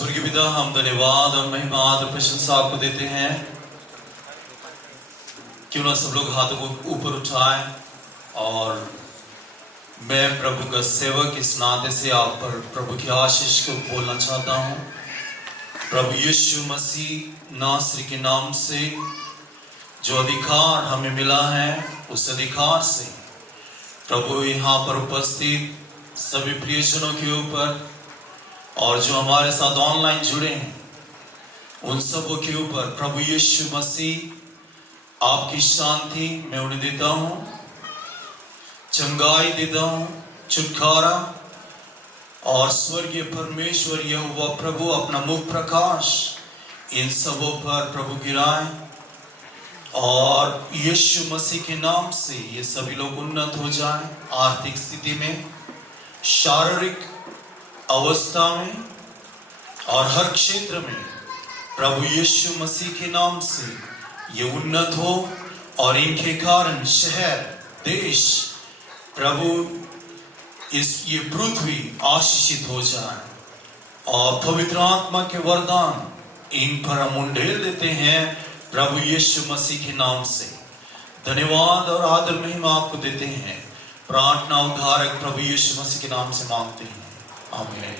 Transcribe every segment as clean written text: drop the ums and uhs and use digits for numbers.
स्वर्गीय पिता, हम धन्यवाद और महिमा और प्रशंसा आपको देते हैं। क्यों ना सब लोग हाथों को ऊपर उठाएं और मैं प्रभु का सेवक इस नाते से आप पर प्रभु की आशीष को बोलना चाहता हूं। प्रभु यीशु मसीह नासरी के नाम से जो अधिकार हमें मिला है, उस अधिकार से प्रभु यहाँ पर उपस्थित सभी प्रियजनों के ऊपर और जो हमारे साथ ऑनलाइन जुड़े हैं उन सबों के ऊपर प्रभु यीशु मसीह आपकी शांति मैं उन्हें देता हूं, चंगाई देता हूं, छुटकारा। और स्वर्गीय परमेश्वर यहोवा प्रभु अपना मुख प्रकाश इन सबों पर प्रभु गिराए और यीशु मसीह के नाम से ये सभी लोग उन्नत हो जाएं, आर्थिक स्थिति में, शारीरिक अवस्था में और हर क्षेत्र में प्रभु यीशु मसीह के नाम से ये उन्नत हो और इनके कारण शहर, देश, प्रभु ये पृथ्वी आशीषित हो जाए और पवित्र आत्मा के वरदान इन पर हम उंडेल देते हैं प्रभु यीशु मसीह के नाम से। धन्यवाद और आदर महिमा आपको देते हैं। प्रार्थना उद्धारक प्रभु यीशु मसीह के नाम से मांगते हैं, आमीन,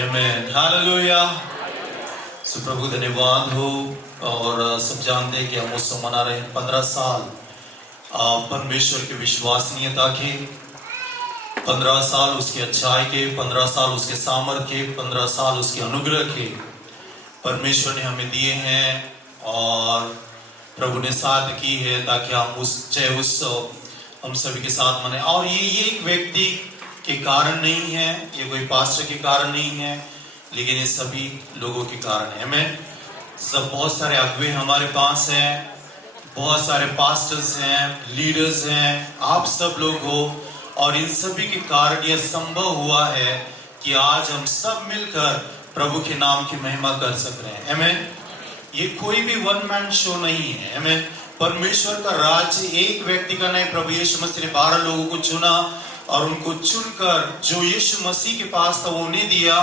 आमीन, हालेलुया। सो प्रभु धन्यवाद हो। और सब जानते हैं कि हम उत्सव मना रहे हैं 15 साल परमेश्वर के विश्वसनीयता के, 15 साल उसकी अच्छाई के, 15 साल उसके सामर्थ्य के, 15 साल उसके अनुग्रह के परमेश्वर ने हमें दिए हैं और प्रभु ने साथ की है ताकि हम उस जय उत्सव हम सभी के साथ मनाएं। और ये एक व्यक्ति के कारण नहीं है, ये कोई पास्टर के कारण नहीं है, लेकिन ये सभी लोगों के कारण है। हमें सब बहुत सारे अगुवे हमारे पास हैं, बहुत सारे पास्टर्स हैं, लीडर्स हैं, आप सब लोग हो और इन सभी के कारण यह संभव हुआ है कि आज हम सब मिलकर प्रभु के नाम की महिमा कर सक रहे हैं। हमें ये कोई भी वन मैन शो नहीं है। हमें परमेश्वर का राज्य एक व्यक्ति का नहीं, प्रभु यीशु मसीह ने 12 लोगों को चुना और उनको चुनकर जो यीशु मसीह के पास था वो उन्हें दिया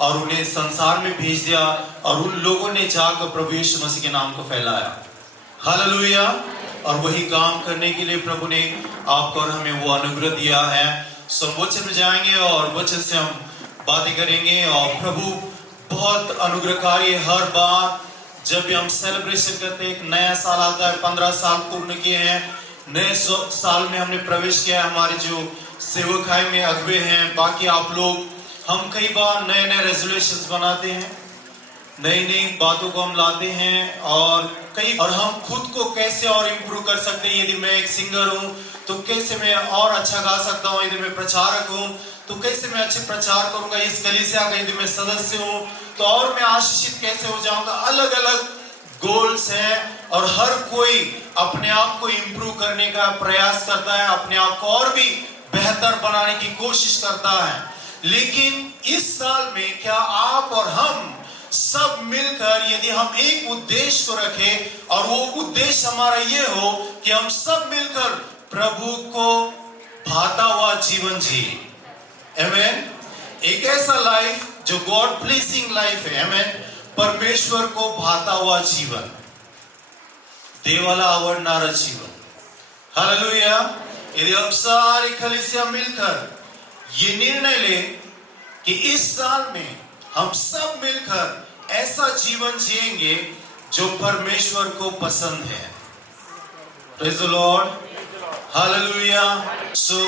और उन्हें संसार में भेज दिया और उन लोगों ने जाकर प्रभु यीशु मसीह के नाम को फैलाया। हालेलुया। और वही काम करने के लिए प्रभु ने आपको और हमें वो अनुग्रह दिया है। सब वचन में जाएंगे और वचन से हम बातें करेंगे और प्रभु बहुत अनुग्रहकारी। हर बार जब भी हम सेलिब्रेशन करते हैं, एक नया साल आता है, 15 साल पूर्ण किए हैं, नए साल में हमने प्रवेश किया है। हमारे जो सेवकाई में अगुवे हैं, बाकी आप लोग, हम कई बार नए नए रेजोल्यूशंस बनाते हैं, नई नई बातों को हम लाते हैं और हम खुद को कैसे और इम्प्रूव कर सकते हैं। यदि मैं एक सिंगर हूँ तो कैसे मैं और अच्छा गा सकता हूँ, यदि मैं प्रचारक हूँ तो कैसे मैं अच्छे प्रचार करूंगा, इस कलीसिया का यदि मैं सदस्य हूँ तो और मैं आशीषित कैसे हो जाऊंगा। अलग अलग गोल्स हैं और हर कोई अपने आप को इम्प्रूव करने का प्रयास करता है, अपने आप को और भी बेहतर बनाने की कोशिश करता है। लेकिन इस साल में क्या आप और हम सब मिलकर यदि हम एक उद्देश्य को रखें और वो उद्देश्य हमारा ये हो कि हम सब मिलकर प्रभु को भाता हुआ जीवन जिए। आमीन। एक ऐसा लाइफ जो गॉड प्लीजिंग लाइफ है। आमीन। परमेश्वर को भाता हुआ जीवन, देवाला आवडणारा जीवन। हालेलुया। यदि हम सारी कलीसिया मिलकर ये निर्णय ले कि इस साल में हम सब मिलकर ऐसा जीवन जिएंगे जो परमेश्वर को पसंद है। Praise the Lord, hallelujah. So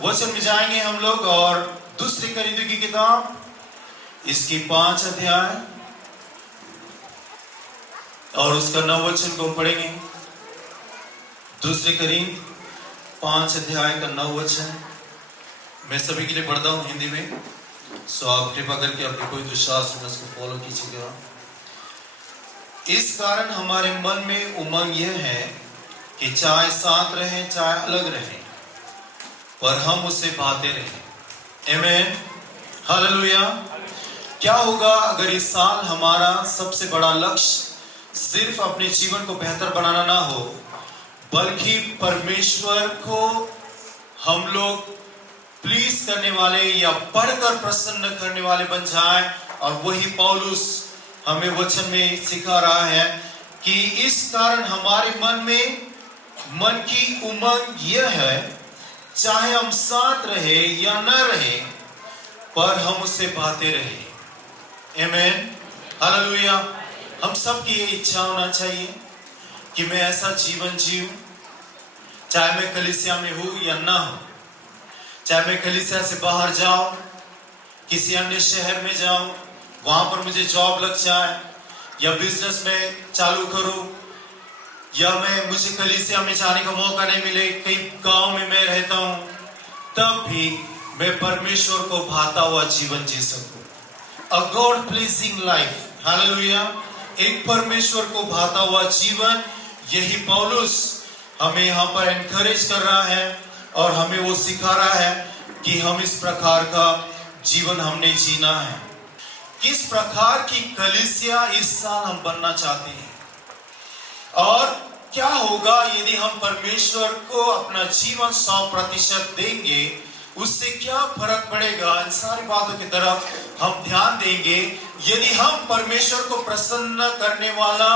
वचन में जाएंगे हम लोग और दूसरी कोरिन्थियों की किताब, इसकी 5 अध्याय और उसका 9 वचन को पढ़ेंगे। दूसरी कोरिन्थ 5 अध्याय का 9 वचन मैं सभी के लिए पढ़ता हूँ हिंदी में। सो आप कृपा करके अपने कोई जो शास्त्र है उसको फॉलो कीजिएगा। इस कारण हमारे मन में उमंग यह है कि चाहे साथ रहें चाहे अलग रहें, पर हम उससे भाते रहें। आमीन, हालेलुया। क्या होगा अगर इस साल हमारा सबसे बड़ा लक्ष्य सिर्फ अपने जीवन को बेहतर बनाना ना हो, बल्कि परमेश्वर को हम लोग प्लीज करने वाले या पढ़कर प्रसन्न करने वाले बन जाएं और वही पौलुस हमें वचन में सिखा रहा है कि इस कारण हमारे मन की उमंग यह है, चाहे हम साथ रहे या न रहे, पर हम उससे बातें रहे। आमीन, हालेलुया। हम सब की ये इच्छा होना चाहिए कि मैं ऐसा जीवन जीऊं, चाहे मैं कलीसिया में हूं या ना हूं, चाहे मैं कलीसिया से बाहर जाऊं, किसी अन्य शहर में जाऊं, वहां पर मुझे जॉब लग जाए, या बिजनेस में चालू करूं, या मुझे कलीसिया में जाने का मौका नहीं मिले, कई गांव में मैं रहता हूं, तब भी मैं परमेश्वर को भाता हुआ जीवन जी सकूं। अ गॉड प्लीजिंग लाइफ, हालेलुया। एक परमेश्वर को भाता हुआ जीवन, यही पौलुस हमें यहाँ पर एनकरेज कर रहा है और हमें वो सिखा रहा है कि हम इस प्रकार का जीवन हमने जीना है। किस प्रकार की कलीसिया इस साल हम बनना चाहते हैं, और क्या होगा यदि हम परमेश्वर को अपना जीवन 100% देंगे, उससे क्या फर्क पड़ेगा, इन सारी बातों की तरफ हम ध्यान देंगे। यदि हम परमेश्वर को प्रसन्न करने वाला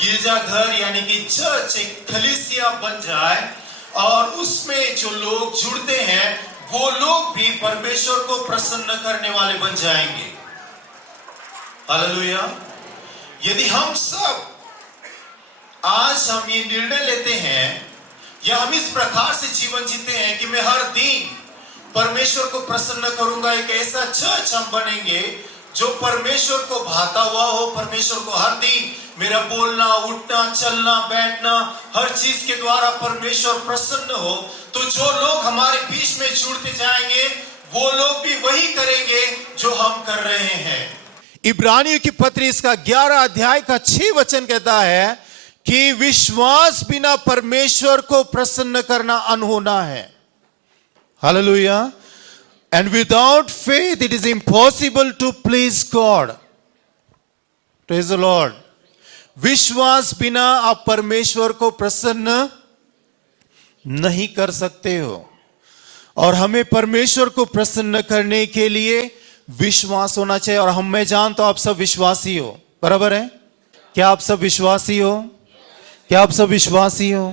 गिरजाघर यानी कि चर्च, एक कलीसिया बन जाए, और उसमें जो लोग जुड़ते हैं वो लोग भी परमेश्वर को प्रसन्न करने वाले बन जाएंगे। हालेलुया। यदि हम सब आज हम ये निर्णय लेते हैं या हम इस प्रकार से जीवन जीते हैं कि मैं हर दिन परमेश्वर को प्रसन्न करूंगा, एक ऐसा चर्च हम बनेंगे जो परमेश्वर को भाता हुआ हो, परमेश्वर को हर दिन मेरा बोलना, उठना, चलना, बैठना, हर चीज के द्वारा परमेश्वर प्रसन्न हो, तो जो लोग हमारे बीच में जुड़ते जाएंगे वो लोग भी वही करेंगे जो हम कर रहे हैं। इब्रानियों की पत्री इसका 11 अध्याय का 6 वचन कहता है कि विश्वास बिना परमेश्वर को प्रसन्न करना अनहोना है। Hallelujah. And without faith it is impossible to please God. Praise the Lord. विश्वास बिना आप परमेश्वर को प्रसन्न नहीं कर सकते हो, और हमें परमेश्वर को प्रसन्न करने के लिए विश्वास होना चाहिए। और मैं जानता हूं आप सब विश्वासी हो, बराबर है? क्या आप सब विश्वासी हो? क्या आप सब विश्वासी हो?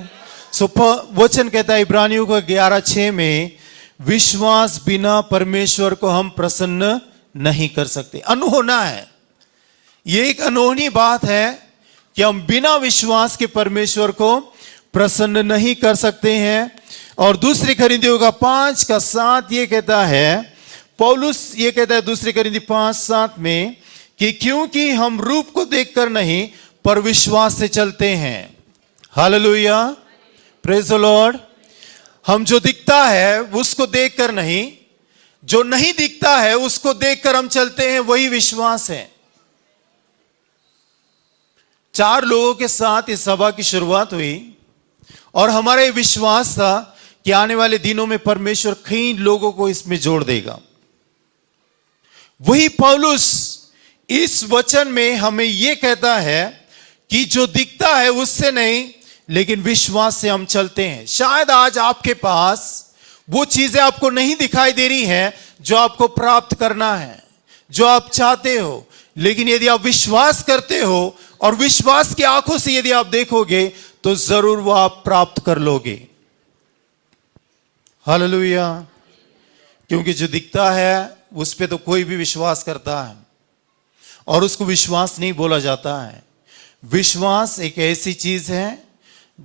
वचन कहता है इब्रानियों का 11:6 में, विश्वास बिना परमेश्वर को हम प्रसन्न नहीं कर सकते। अनहोना है, ये एक अनहोनी बात है कि हम बिना विश्वास के परमेश्वर को प्रसन्न नहीं कर सकते हैं। और दूसरी कोरिन्थियों का 5:7 ये कहता है, पौलुस ये कहता है दूसरी कोरिन्थियों 5:7 में कि क्योंकि हम रूप को देखकर नहीं पर विश्वास से चलते हैं। Hallelujah, praise the Lord. हम जो दिखता है उसको देखकर नहीं, जो नहीं दिखता है उसको देखकर हम चलते हैं, वही विश्वास है। 4 लोगों के साथ इस सभा की शुरुआत हुई और हमारा ये विश्वास था कि आने वाले दिनों में परमेश्वर कई लोगों को इसमें जोड़ देगा। वही पौलुस इस वचन में हमें यह कहता है कि जो दिखता है उससे नहीं, लेकिन विश्वास से हम चलते हैं। शायद आज आपके पास वो चीजें आपको नहीं दिखाई दे रही हैं जो आपको प्राप्त करना है, जो आप चाहते हो, लेकिन यदि आप विश्वास करते हो और विश्वास की आंखों से यदि आप देखोगे तो जरूर वो आप प्राप्त कर लोगे। हालेलुया। क्योंकि जो दिखता है उस पे तो कोई भी विश्वास करता है और उसको विश्वास नहीं बोला जाता है। विश्वास एक ऐसी चीज है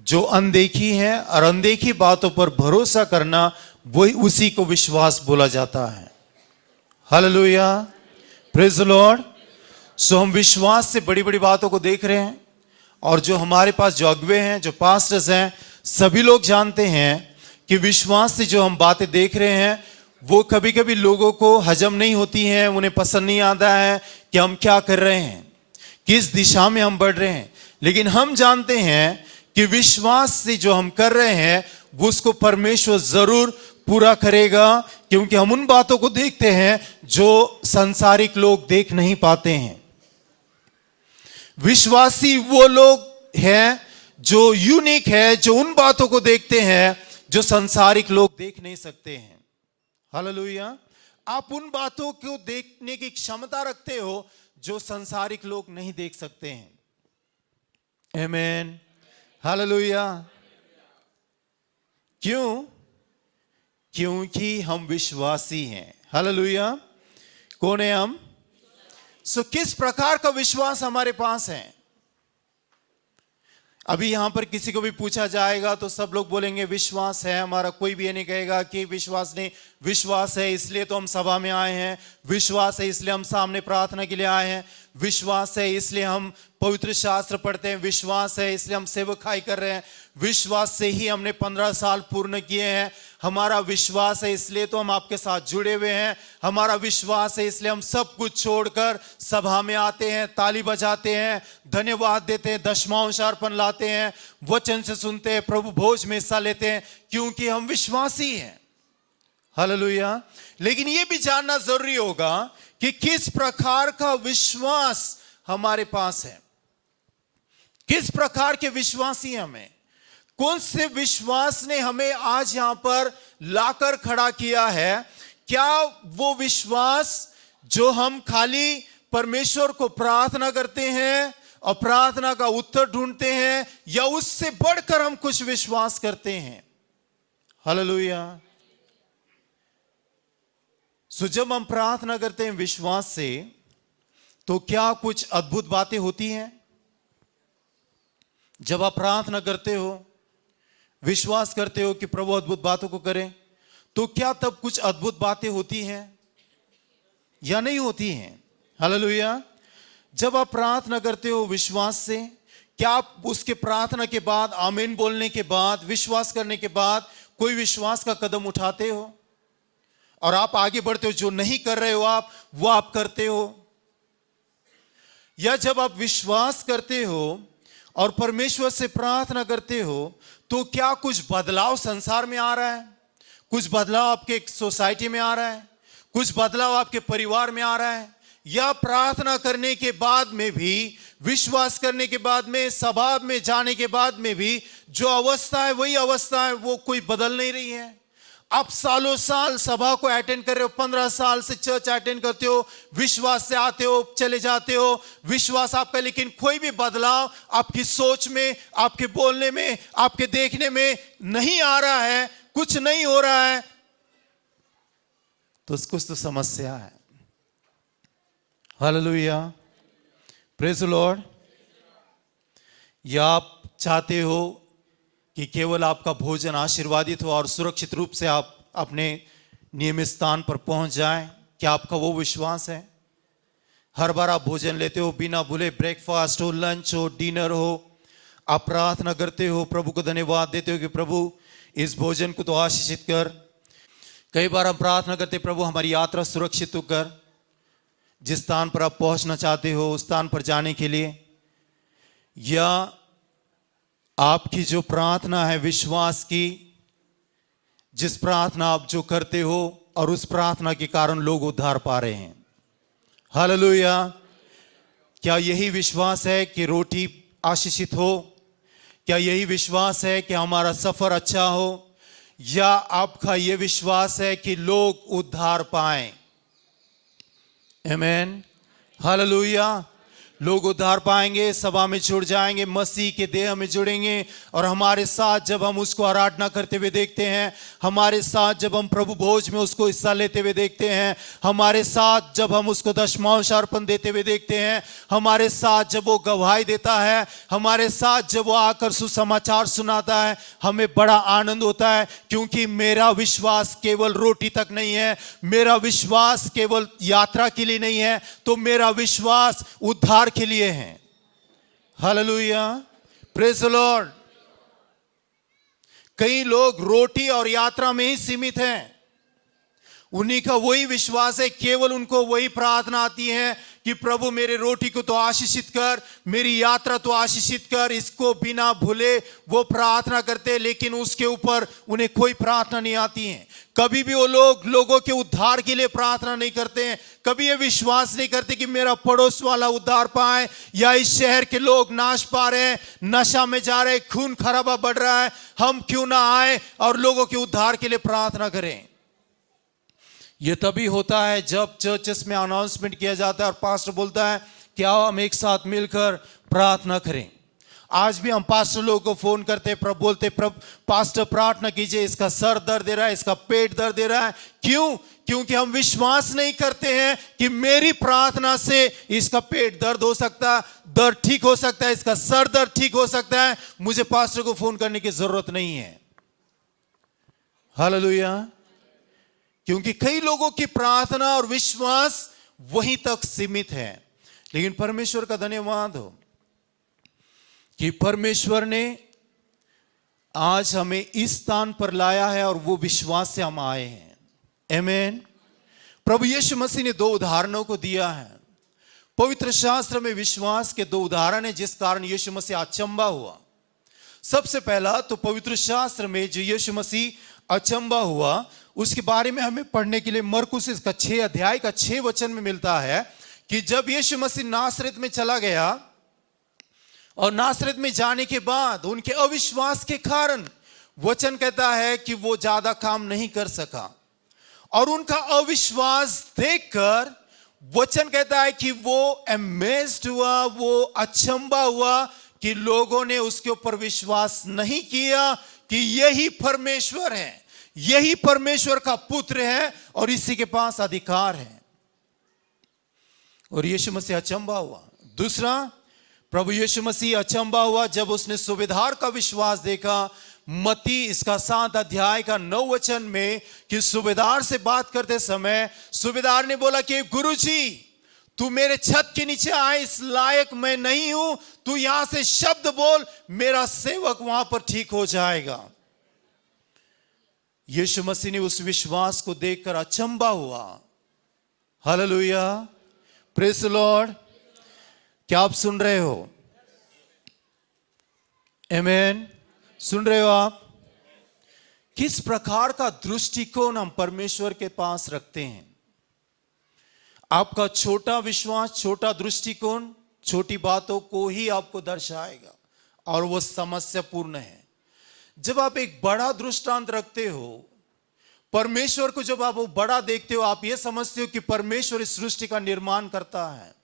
जो अनदेखी है, और अनदेखी बातों पर भरोसा करना वही उसी को विश्वास बोला जाता है। Hallelujah, praise the Lord. So हम विश्वास से बड़ी बड़ी बातों को देख रहे हैं, और जो हमारे पास जो अगुवे हैं, जो पास्टर्स हैं, सभी लोग जानते हैं कि विश्वास से जो हम बातें देख रहे हैं वो कभी कभी लोगों को हजम नहीं होती हैं, उन्हें पसंद नहीं आता है कि हम क्या कर रहे हैं, किस दिशा में हम बढ़ रहे हैं। लेकिन हम जानते हैं कि विश्वास से जो हम कर रहे हैं वो उसको परमेश्वर जरूर पूरा करेगा, क्योंकि हम उन बातों को देखते हैं जो संसारिक लोग देख नहीं पाते हैं। विश्वासी वो लोग हैं जो यूनिक है, जो उन बातों को देखते हैं जो संसारिक लोग देख नहीं सकते हैं। हालेलुया। आप उन बातों को देखने की क्षमता रखते हो जो संसारिक लोग नहीं देख सकते हैं। आमीन, हालेलुया। क्यों? क्योंकि हम विश्वासी हैं। हालेलुया। कौन है हम? किस प्रकार का विश्वास हमारे पास है? अभी यहां पर किसी को भी पूछा जाएगा तो सब लोग बोलेंगे विश्वास है हमारा। कोई भी ये नहीं कहेगा कि विश्वास नहीं। विश्वास है इसलिए तो हम सभा में आए हैं, विश्वास है इसलिए हम सामने प्रार्थना के लिए आए हैं, विश्वास है इसलिए हम पवित्र शास्त्र पढ़ते हैं, विश्वास है इसलिए हम सेवकाई कर रहे हैं, विश्वास से ही हमने 15 साल पूर्ण किए हैं, हमारा विश्वास है इसलिए तो हम आपके साथ जुड़े हुए हैं, हमारा विश्वास है इसलिए हम सब कुछ छोड़कर सभा में आते हैं, ताली बजाते हैं, धन्यवाद देते हैं, दशमांश अर्पण लाते हैं, वचन से सुनते हैं, प्रभु भोज में हिस्सा लेते हैं, क्योंकि हम विश्वासी हैं। हालेलुया। लेकिन यह भी जानना जरूरी होगा कि किस प्रकार का विश्वास हमारे पास है, किस प्रकार के विश्वासी हमें, कौन से विश्वास ने हमें आज यहां पर लाकर खड़ा किया है। क्या वो विश्वास जो हम खाली परमेश्वर को प्रार्थना करते हैं और प्रार्थना का उत्तर ढूंढते हैं, या उससे बढ़कर हम कुछ विश्वास करते हैं। हालेलुया। जब हम प्रार्थना करते हैं विश्वास से, तो क्या कुछ अद्भुत बातें होती हैं? जब आप प्रार्थना करते हो, विश्वास करते हो कि प्रभु अद्भुत बातों को करें, तो क्या तब कुछ अद्भुत बातें होती हैं या नहीं होती हैं? हालेलुया। जब आप प्रार्थना करते हो विश्वास से, क्या आप उसके प्रार्थना के बाद, आमीन बोलने के बाद, विश्वास करने के बाद कोई विश्वास का कदम उठाते हो और आप आगे बढ़ते हो? जो नहीं कर रहे हो आप, वो आप करते हो। या जब आप विश्वास करते हो और परमेश्वर से प्रार्थना करते हो, तो क्या कुछ बदलाव संसार में आ रहा है? कुछ बदलाव आपके सोसाइटी में आ रहा है, कुछ बदलाव आपके परिवार में आ रहा है? या प्रार्थना करने के बाद में भी, विश्वास करने के बाद में, सभा में जाने के बाद में भी जो अवस्था है वही अवस्था है, वो कोई बदल नहीं रही है? आप सालों साल सभा को अटेंड कर रहे हो, 15 साल से चर्च अटेंड करते हो, विश्वास से आते हो, चले जाते हो, विश्वास आपका, लेकिन कोई भी बदलाव आपकी सोच में, आपके बोलने में, आपके देखने में नहीं आ रहा है, कुछ नहीं हो रहा है, तो कुछ तो समस्या है। Hallelujah, praise the Lord. या आप चाहते हो कि केवल आपका भोजन आशीर्वादित हो और सुरक्षित रूप से आप अपने नियमित स्थान पर पहुंच जाएं? क्या आपका वो विश्वास है? हर बार आप भोजन लेते हो बिना भूले, ब्रेकफास्ट हो, लंच हो, डिनर हो, आप प्रार्थना करते हो, प्रभु को धन्यवाद देते हो कि प्रभु इस भोजन को तो आशीषित कर। कई बार हम प्रार्थना करते, प्रभु हमारी यात्रा सुरक्षित तो कर, जिस स्थान पर आप पहुंचना चाहते हो उस स्थान पर जाने के लिए। या आपकी जो प्रार्थना है विश्वास की, जिस प्रार्थना आप जो करते हो और उस प्रार्थना के कारण लोग उद्धार पा रहे हैं। हालेलुया। क्या यही विश्वास है कि रोटी आशीषित हो? क्या यही विश्वास है कि हमारा सफर अच्छा हो? या आपका यह विश्वास है कि लोग उद्धार पाएं? आमीन, हालेलुया। लोग उद्धार पाएंगे, सभा में जुड़ जाएंगे, मसीह के देह में जुड़ेंगे, और हमारे साथ जब हम उसको आराधना करते हुए देखते हैं, हमारे साथ जब हम प्रभु भोज में उसको हिस्सा लेते हुए देखते हैं, हमारे साथ जब हम उसको दशमांश अर्पण देते हुए देखते हैं, हमारे साथ जब वो गवाही देता है, हमारे साथ जब वो आकर सुसमाचार सुनाता है, हमें बड़ा आनंद होता है। क्योंकि मेरा विश्वास केवल रोटी तक नहीं है, मेरा विश्वास केवल यात्रा के लिए नहीं है, तो मेरा विश्वास उद्धार के लिए है। Hallelujah, praise the Lord. कई लोग रोटी और यात्रा में ही सीमित हैं, उन्हीं का वही विश्वास है, केवल उनको वही प्रार्थना आती है कि प्रभु मेरे रोटी को तो आशीषित कर, मेरी यात्रा तो आशीषित कर। इसको बिना भूले वो प्रार्थना करते हैं, लेकिन उसके ऊपर उन्हें कोई प्रार्थना नहीं आती है। कभी भी वो लोगों के उद्धार के लिए प्रार्थना नहीं करते हैं, कभी ये विश्वास नहीं करते कि मेरा पड़ोस वाला उद्धार पाए, या इस शहर के लोग नाश पा रहे हैं, नशा में जा रहे हैं, खून खराबा बढ़ रहा है, हम क्यों ना आए और लोगों के उद्धार के लिए प्रार्थना करें। ये तभी होता है जब चर्चेस में अनाउंसमेंट किया जाता है और पास्टर बोलता है कि आओ हम एक साथ मिलकर प्रार्थना करें। आज भी हम पास्टर लोगों को फोन करते बोलते पास्टर प्रार्थना कीजिए, इसका सर दर्द दे रहा है, इसका पेट दर्द दे रहा है। क्यों? क्योंकि हम विश्वास नहीं करते हैं कि मेरी प्रार्थना से इसका पेट दर्द हो सकता है, दर्द ठीक हो सकता है, इसका सर दर्द ठीक हो सकता है, मुझे पास्टर को फोन करने की जरूरत नहीं है। हालेलुया। क्योंकि कई लोगों की प्रार्थना और विश्वास वहीं तक सीमित है। लेकिन परमेश्वर का धन्यवाद हो कि परमेश्वर ने आज हमें इस स्थान पर लाया है और वो विश्वास से हम आए हैं। आमीन। प्रभु यीशु मसीह ने 2 उदाहरणों को दिया है। पवित्र शास्त्र में विश्वास के 2 उदाहरण है जिस कारण यीशु मसीह अचंभा हुआ। सबसे पहला तो पवित्र शास्त्र में जो यीशु मसीह अचंभा हुआ उसके बारे में हमें पढ़ने के लिए मरकुस इसका 6 अध्याय का 6 वचन में मिलता है कि जब यीशु मसीह नासरत में चला गया और नासरत में जाने के बाद उनके अविश्वास के कारण वचन कहता है कि वो ज्यादा काम नहीं कर सका, और उनका अविश्वास देखकर वचन कहता है कि वो अमेज्ड हुआ, वो अचंभा हुआ कि लोगों ने उसके ऊपर विश्वास नहीं किया कि यही परमेश्वर है, यही परमेश्वर का पुत्र है और इसी के पास अधिकार है। और यीशु मसीह अचंभा हुआ। दूसरा, प्रभु यीशु मसीह अचंभा हुआ जब उसने सूबेदार का विश्वास देखा। मत्ती इसका 7 अध्याय का 9 वचन में कि सूबेदार से बात करते समय सूबेदार ने बोला कि गुरुजी तू मेरे छत के नीचे आए, इस लायक मैं नहीं हूं, तू यहां से शब्द बोल, मेरा सेवक वहां पर ठीक हो जाएगा। यीशु मसीह ने उस विश्वास को देखकर अचंभा हुआ। Hallelujah, praise the Lord. क्या आप सुन रहे हो? आमीन। सुन रहे हो आप? किस प्रकार का दृष्टिकोण हम परमेश्वर के पास रखते हैं? आपका छोटा विश्वास, छोटा दृष्टिकोण छोटी बातों को ही आपको दर्शाएगा और वो समस्यापूर्ण है। जब आप एक बड़ा दृष्टांत रखते हो, परमेश्वर को जब आप वो बड़ा देखते हो, आप ये समझते हो कि परमेश्वर इस सृष्टि का निर्माण करता है।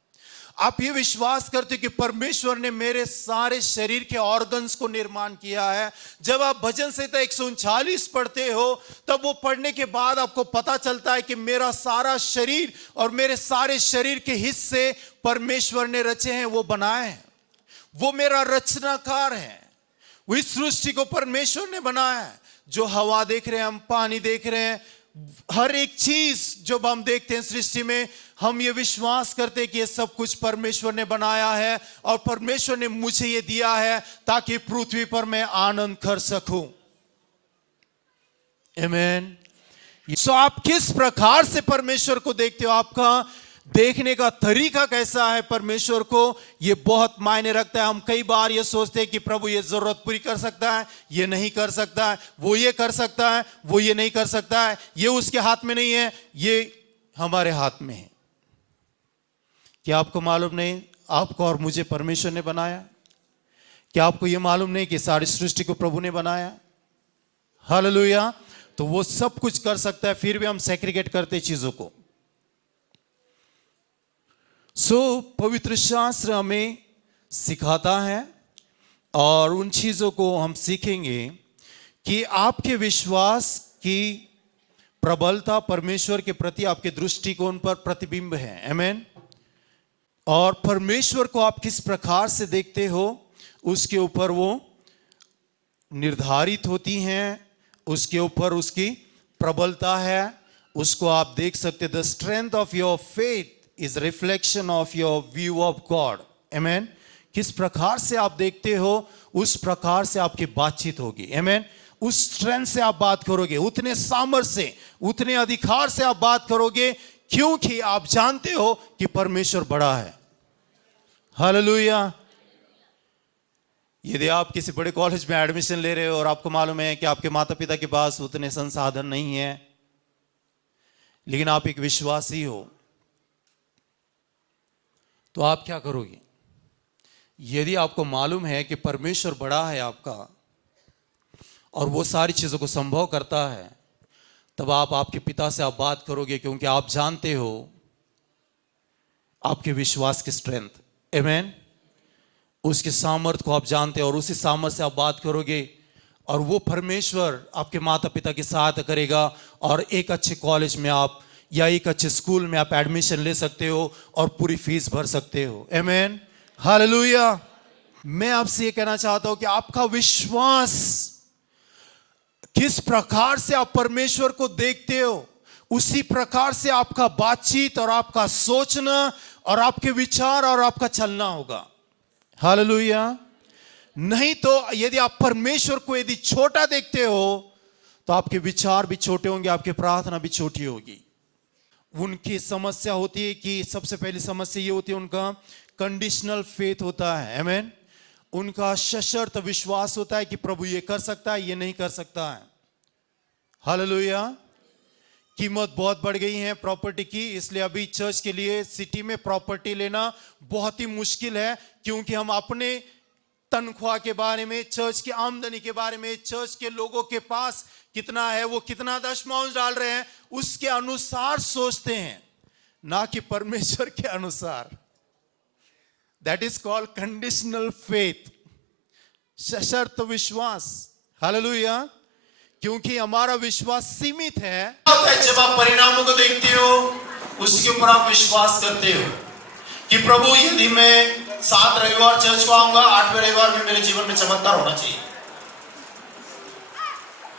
आप ये विश्वास करते हो कि परमेश्वर ने मेरे सारे शरीर के ऑर्गन्स को निर्माण किया है। जब आप भजन संहिता 139 पढ़ते हो तब वो पढ़ने के बाद आपको पता चलता है कि मेरा सारा शरीर और मेरे सारे शरीर के हिस्से परमेश्वर ने रचे हैं, वो बनाए हैं, वो मेरा रचनाकार है। वो इस सृष्टि को परमेश्वर ने बनाया है। जो हवा देख रहे हैं, हम पानी देख रहे हैं, हर एक चीज जब हम देखते हैं सृष्टि में, हम ये विश्वास करते हैं कि ये सब कुछ परमेश्वर ने बनाया है और परमेश्वर ने मुझे ये दिया है ताकि पृथ्वी पर मैं आनंद कर सकूं। आमीन। सो आप किस प्रकार से परमेश्वर को देखते हो? आपका देखने का तरीका कैसा है परमेश्वर को, ये बहुत मायने रखता है। हम कई बार ये सोचते हैं कि प्रभु ये जरूरत पूरी कर सकता है, ये नहीं कर सकता है, वो ये कर सकता है, वो ये नहीं कर सकता है, ये उसके हाथ में नहीं है, ये हमारे हाथ में है। क्या आपको मालूम नहीं आपको और मुझे परमेश्वर ने बनाया? क्या आपको ये मालूम नहीं कि सारी सृष्टि को प्रभु ने बनाया? हालेलुया। तो वो सब कुछ कर सकता है, फिर भी हम सेग्रीगेट करते चीजों को। पवित्र शास्त्र हमें सिखाता है और उन चीजों को हम सीखेंगे कि आपके विश्वास की प्रबलता परमेश्वर के प्रति आपके दृष्टिकोण पर प्रतिबिंब है। आमीन। और परमेश्वर को आप किस प्रकार से देखते हो उसके ऊपर वो निर्धारित होती हैं, उसके ऊपर उसकी प्रबलता है, उसको आप देख सकते। The strength of your faith is reflection of your view of God. आमीन। किस प्रकार से आप देखते हो उस प्रकार से आपकी बातचीत होगी। आमीन। उस स्ट्रेंथ से आप बात करोगे, उतने सामर्थ्य से, उतने अधिकार से आप बात करोगे, क्योंकि आप जानते हो कि परमेश्वर बड़ा है। हालेलुया। यदि आप किसी बड़े कॉलेज में एडमिशन ले रहे हो और आपको मालूम है कि आपके माता पिता के पास उतने संसाधन नहीं है, लेकिन आप एक विश्वासी हो, तो आप क्या करोगे? यदि आपको मालूम है कि परमेश्वर बड़ा है आपका और वो सारी चीजों को संभव करता है, तब आप आपके पिता से आप बात करोगे, क्योंकि आप जानते हो आपके विश्वास की स्ट्रेंथ, आमेन, उसके सामर्थ को आप जानते हो, और उसी सामर्थ से आप बात करोगे और वो परमेश्वर आपके माता पिता की सहायता करेगा और एक अच्छे कॉलेज में आप या एक अच्छे स्कूल में आप एडमिशन ले सकते हो और पूरी फीस भर सकते हो, आमेन, हालेलुया। मैं आपसे ये कहना चाहता हूं कि आपका विश्वास, किस प्रकार से आप परमेश्वर को देखते हो, उसी प्रकार से आपका बातचीत और आपका सोचना और आपके विचार और आपका चलना होगा, हालेलुया। नहीं तो यदि आप परमेश्वर को यदि छोटा देखते हो तो आपके विचार भी छोटे होंगे, आपकी प्रार्थना भी छोटी होगी। उनकी समस्या होती है कि सबसे पहली समस्या ये होती है, उनका कंडीशनल फेथ होता है, आमेन। उनका सशर्त विश्वास होता है कि प्रभु ये कर सकता है, ये नहीं कर सकता है, हालेलुया। कीमत बहुत बढ़ गई है प्रॉपर्टी की, इसलिए अभी चर्च के लिए सिटी में प्रॉपर्टी लेना बहुत ही मुश्किल है, क्योंकि हम अपने तनख्वाह के बारे में, चर्च की आमदनी के बारे में, चर्च के लोगों के पास कितना है, वो कितना दशमांश डाल रहे हैं, उसके अनुसार सोचते हैं, ना कि परमेश्वर के अनुसार। That is called conditional faith, सशर्त विश्वास, हालेलुया। क्योंकि हमारा विश्वास सीमित है। जब आप परिणामों को देखते हो उसके ऊपर आप विश्वास करते हो कि प्रभु यदि मैं 7 रविवार चर्च को आऊंगा, 8वें रविवार में मेरे जीवन में चमत्कार होना चाहिए,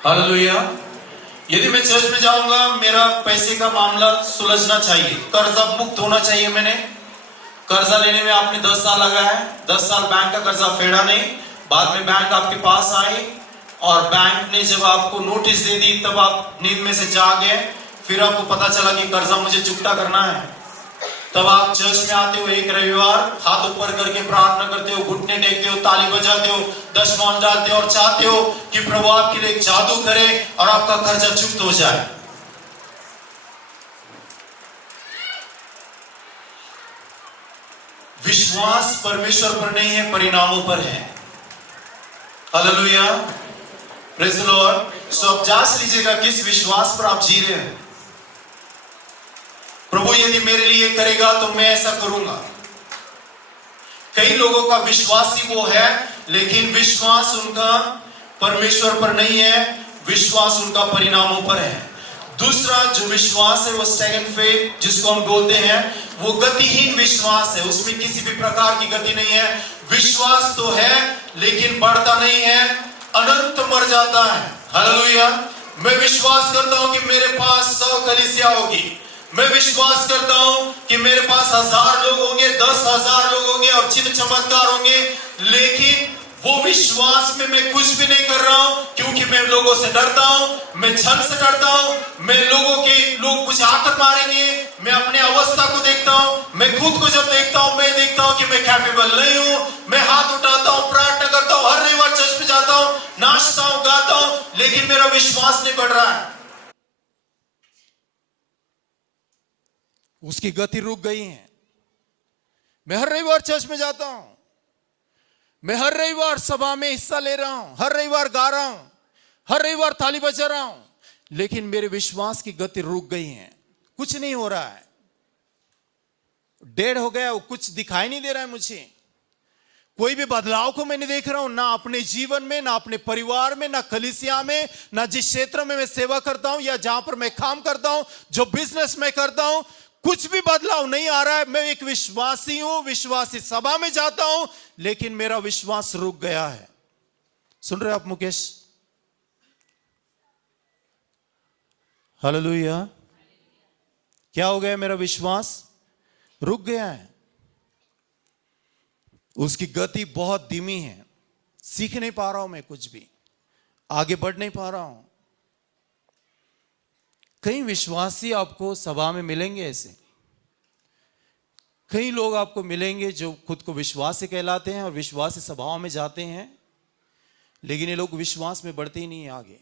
हालेलुया। यदि मैं चर्च में जाऊंगा, मेरा पैसे का मामला सुलझना चाहिए, कर्जा मुक्त होना चाहिए। मैंने कर्जा लेने में आपने 10 साल लगाया है, 10 साल बैंक का कर्जा फेड़ा नहीं, बाद में बैंक आपके पास आए और बैंक ने जब आपको नोटिस दे दी, तब आप नींद में से जागे, फिर आपको पता चला कि कर्जा मुझे चुकता करना है। तब आप चर्च में आते हो, एक रविवार हाथ ऊपर करके प्रार्थना करते हो, घुटने टेकते हो, ताली बजाते हो, दशमांश डालते हो और चाहते हो कि प्रभु आपके लिए जादू करे और आपका कर्जा चुक्त हो जाए। विश्वास परमेश्वर पर नहीं है, परिणामों पर है, हालेलुया, प्रेज़ द लॉर्ड। सो अब जांच लीजिएगा किस विश्वास पर आप जी रहे हैं। प्रभु यदि मेरे लिए करेगा तो मैं ऐसा करूंगा। कई लोगों का विश्वास ही वो है, लेकिन विश्वास उनका परमेश्वर पर नहीं है, विश्वास उनका परिणामों पर है। दूसरा जो विश्वास है वो स्टैग्नेंट फेथ जिसको हम बोलते हैं, वो गतिहीन विश्वास है, उसमें किसी भी प्रकार की गति नहीं है। विश्वास तो है लेकिन बढ़ता नहीं है, अनंत मर जाता है, हालेलुया। मैं विश्वास करता हूं कि मेरे पास 100 कलीसिया होगी, मैं विश्वास करता हूं कि मेरे पास 1000 लोग होंगे, 10,000 लोग होंगे और चिन्ह चमत्कार होंगे, लेकिन वो विश्वास में मैं कुछ भी नहीं कर रहा हूं, क्योंकि मैं लोगों से डरता हूं, मैं झन से डरता हूं, मैं लोग मुझे आकर मारेंगे, मैं अपने अवस्था को देखता हूं, मैं खुद को जब देखता हूं, मैं देखता हूं कि मैं कैपेबल नहीं हूं, मैं हाथ उठाता हूं, प्रार्थना करता हूं, हर रविवार चर्च में जाता हूं, नाचता हूं, गाता हूं, लेकिन मेरा विश्वास नहीं बढ़ रहा है, उसकी गति रुक गई है। मैं हर रविवार चर्च में जाता हूं, मैं हर रविवार सभा में हिस्सा ले रहा हूं, हर रविवार गा रहा हूं, हर रविवार ताली बजा रहा हूं, लेकिन मेरे विश्वास की गति रुक गई है, कुछ नहीं हो रहा है, डेढ़ हो गया, कुछ दिखाई नहीं दे रहा है मुझे, कोई भी बदलाव को मैं नहीं देख रहा हूं, ना अपने जीवन में, ना अपने परिवार में, ना कलीसिया में, ना जिस क्षेत्र में मैं सेवा करता हूं या जहां पर मैं काम करता हूं, जो बिजनेस मैं करता हूं, कुछ भी बदलाव नहीं आ रहा है। मैं एक विश्वासी हूं, विश्वासी सभा में जाता हूं, लेकिन मेरा विश्वास रुक गया है। सुन रहे आप मुकेश? हालेलुया। क्या हो गया? मेरा विश्वास रुक गया है, उसकी गति बहुत धीमी है, सीख नहीं पा रहा हूं मैं, कुछ भी आगे बढ़ नहीं पा रहा हूं। कई विश्वासी आपको सभा में मिलेंगे, ऐसे कई लोग आपको मिलेंगे जो खुद को विश्वासी कहलाते हैं और विश्वासी सभाओं में जाते हैं, लेकिन ये लोग विश्वास में बढ़ते ही नहीं है आगे,